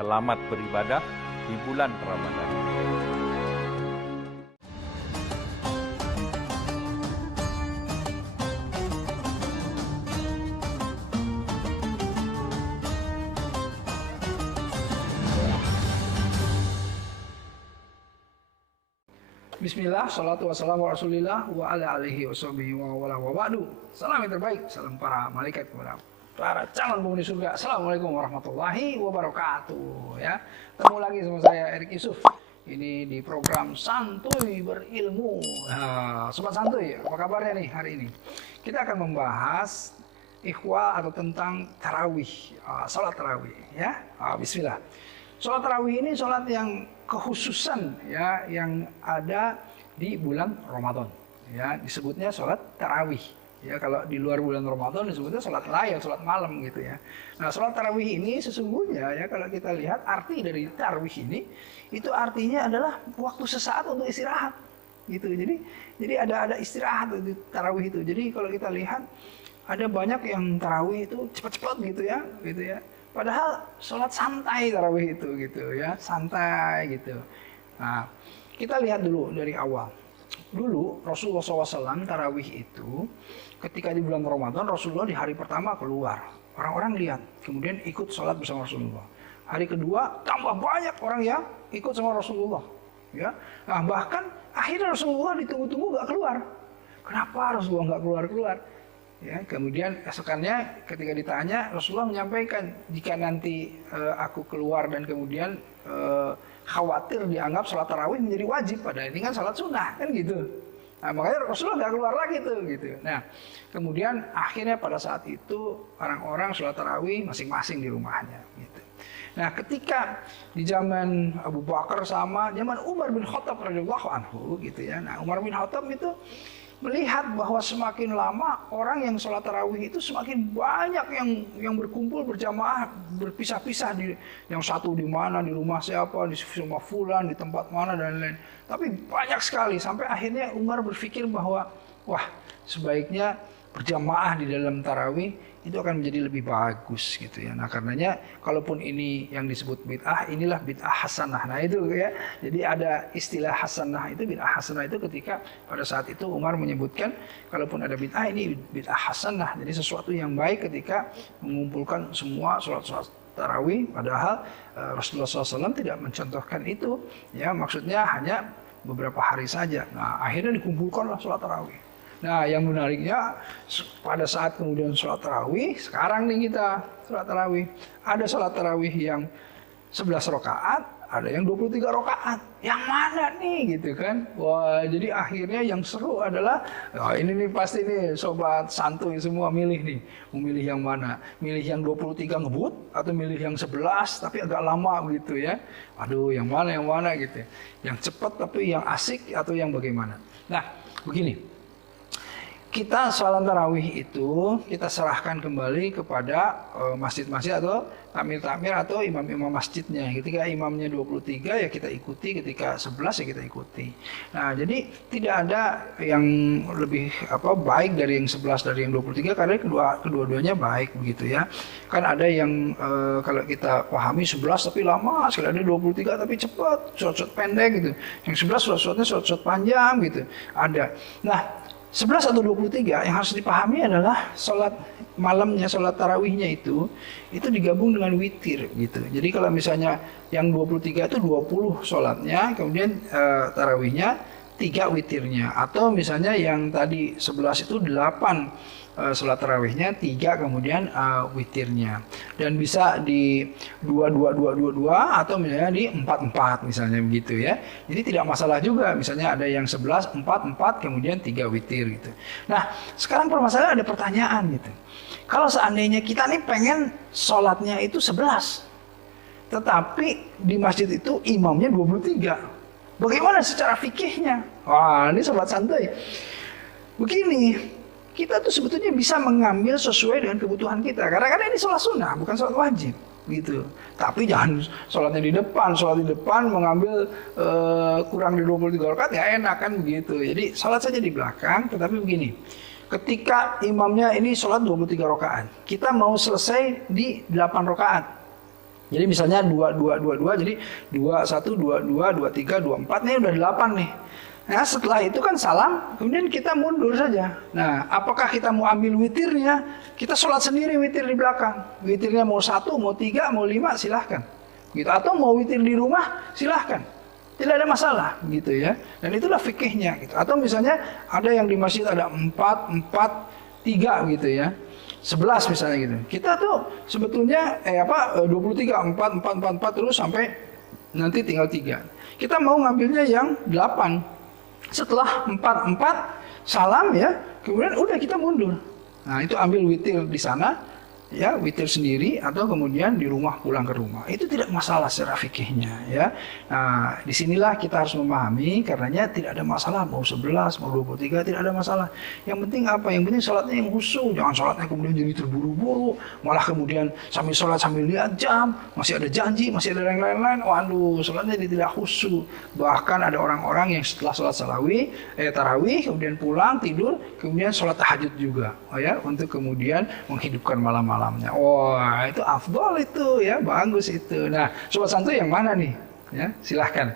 Selamat beribadah di bulan Ramadan. Bismillah, salatu wassalamu rasulillah wa ala alihi wa sahbihi wa wala wa ba'du. Salam yang terbaik, salam para malaikat kepada para calon penghuni surga. Assalamualaikum warahmatullahi wabarakatuh. Ya, ketemu lagi sama saya Erik Yusuf. Ini di program Santuy Berilmu. Nah, Sobat Santuy, apa kabarnya nih hari ini? Kita akan membahas ikhwah atau tentang tarawih, salat tarawih. Ya, Bismillah. Salat tarawih ini salat yang kekhususan ya yang ada di bulan Ramadan. Ya, disebutnya salat tarawih. Ya, kalau di luar bulan Ramadan disebutnya salat layl, salat malam gitu ya. Nah, salat tarawih ini sesungguhnya ya kalau kita lihat arti dari tarawih ini itu artinya adalah waktu sesaat untuk istirahat gitu. Jadi ada istirahat di tarawih itu. Jadi kalau kita lihat ada banyak yang tarawih itu cepat-cepat gitu ya. Padahal sholat santai tarawih itu gitu ya, santai gitu. Nah, kita lihat dulu dari awal. Dulu Rasulullah SAW tarawih itu ketika di bulan Ramadan Rasulullah di hari pertama keluar. Orang-orang lihat, kemudian ikut sholat bersama Rasulullah. Hari kedua tambah banyak orang yang ikut sama Rasulullah. Ya, nah bahkan akhirnya Rasulullah ditunggu-tunggu nggak keluar. Kenapa Rasulullah nggak keluar-keluar? Ya, kemudian esokannya ketika ditanya Rasulullah menyampaikan jika nanti aku keluar dan kemudian khawatir dianggap sholat tarawih menjadi wajib, padahal ini kan sholat sunnah kan gitu. Nah, makanya Rasulullah nggak keluar lagi tuh gitu. Nah, kemudian akhirnya pada saat itu orang-orang sholat tarawih masing-masing di rumahnya gitu. Nah, ketika di zaman Abu Bakar sama zaman Umar bin Khattab radhiyallahu anhu gitu ya. Nah, Umar bin Khattab itu melihat bahwa semakin lama orang yang sholat tarawih itu semakin banyak yang berkumpul berjamaah berpisah-pisah, di yang satu di mana, di rumah siapa, di rumah fulan, di tempat mana dan lain. Tapi banyak sekali sampai akhirnya Umar berpikir bahwa wah sebaiknya berjamaah di dalam tarawih itu akan menjadi lebih bagus gitu ya. Nah karenanya kalaupun ini yang disebut bid'ah, inilah bid'ah hasanah. Nah itu ya. Jadi ada istilah hasanah itu, bid'ah hasanah itu ketika pada saat itu Umar menyebutkan kalaupun ada bid'ah ini bid'ah hasanah. Jadi sesuatu yang baik ketika mengumpulkan semua sholat tarawih. Padahal Rasulullah SAW tidak mencontohkan itu. Ya maksudnya hanya beberapa hari saja. Nah akhirnya dikumpulkanlah sholat tarawih. Nah yang menariknya pada saat kemudian sholat tarawih, sekarang nih kita sholat tarawih, ada sholat tarawih yang 11 rakaat, ada yang 23 rakaat, yang mana nih gitu kan. Wah jadi akhirnya yang seru adalah ini nih pasti nih sobat santuy semua milih nih, mau milih yang mana, milih yang 23 ngebut atau milih yang 11 tapi agak lama gitu ya. Aduh yang mana gitu, yang cepat tapi yang asik atau yang bagaimana. Nah begini, kita sholat tarawih itu kita serahkan kembali kepada masjid-masjid atau takmir-takmir atau imam-imam masjidnya. Ketika imamnya 23 ya kita ikuti, ketika 11 ya kita ikuti. Nah jadi tidak ada yang lebih baik dari yang 11 dari yang 23 karena kedua-duanya baik begitu ya. Kan ada yang kalau kita pahami 11 tapi lama, sekali ada 23 tapi cepat, sholat pendek gitu. Yang 11 sholatnya sholat panjang gitu. Ada. Nah 11 atau 23 yang harus dipahami adalah sholat malamnya, sholat tarawihnya itu digabung dengan witir gitu. Jadi kalau misalnya yang 23 itu 20 sholatnya, kemudian tarawihnya 3 witirnya. Atau misalnya yang tadi 11 itu 8 sholat tarawihnya, 3 kemudian witirnya. Dan bisa di 2-2-2-2-2 atau misalnya di 4-4 misalnya begitu ya. Jadi tidak masalah juga, misalnya ada yang 11, 4-4 kemudian 3 witir gitu. Nah sekarang permasalahan ada pertanyaan gitu. Kalau seandainya kita nih pengen sholatnya itu 11, tetapi di masjid itu imamnya 23, bagaimana secara fikihnya? Wah ini sobat santuy, begini, kita tuh sebetulnya bisa mengambil sesuai dengan kebutuhan kita. Karena ini sholat sunnah, bukan sholat wajib gitu. Tapi jangan sholatnya di depan. Sholat di depan mengambil kurang dari 23 rakaat ya enak kan begitu. Jadi sholat saja di belakang. Tetapi begini, ketika imamnya ini sholat 23 rakaat, kita mau selesai di 8 rakaat. Jadi misalnya 2, 2, 2, 2, jadi 2, 1, 2, 2, 2, 3, 2, 4, nih udah 8 nih. Nah setelah itu kan salam, kemudian kita mundur saja. Nah apakah kita mau ambil witirnya? Kita sholat sendiri witir di belakang. Witirnya mau 1, mau 3, mau 5 silahkan. Gitu. Atau mau witir di rumah silahkan. Tidak ada masalah gitu ya. Dan itulah fikihnya gitu. Atau misalnya ada yang di masjid ada 4, 4, 3 gitu ya. 11 misalnya gitu. Kita tuh sebetulnya 23, 4, 4, 4, 4 terus sampai nanti tinggal 3. Kita mau ngambilnya yang 8. Setelah 4, 4 salam ya, kemudian udah kita mundur. Nah, itu ambil witir di sana, ya witir sendiri atau kemudian di rumah pulang ke rumah. Itu tidak masalah secara fikihnya ya. Nah, disinilah kita harus memahami karenanya tidak ada masalah mau 11, mau 23 tidak ada masalah. Yang penting apa? Yang penting sholatnya yang khusyuk. Jangan sholatnya kemudian jadi terburu-buru, malah kemudian sambil sholat sambil lihat jam, masih ada janji, masih ada yang lain-lain. Waduh, sholatnya jadi tidak khusyuk. Bahkan ada orang-orang yang setelah sholat tarawih kemudian pulang tidur, kemudian sholat tahajud juga, ya untuk kemudian menghidupkan malam-malamnya. Wah, itu afdol itu ya, bagus itu. Nah, sobat santuy yang mana nih? Ya, silahkan.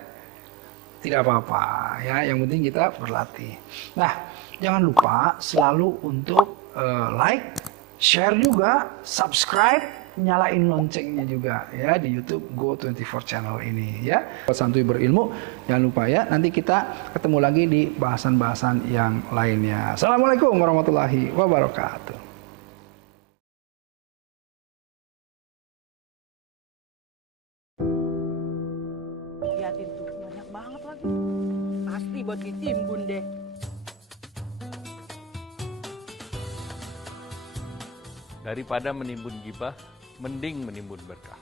Tidak apa-apa ya, yang penting kita berlatih. Nah, jangan lupa selalu untuk like, share juga, subscribe, nyalain loncengnya juga ya di YouTube Go24 channel ini ya. Sobat santuy berilmu, jangan lupa ya. Nanti kita ketemu lagi di bahasan-bahasan yang lainnya. Assalamualaikum warahmatullahi wabarakatuh. Liatin tuh, banyak banget lagi. Pasti buat ditimbun deh. Daripada menimbun gibah, mending menimbun berkah.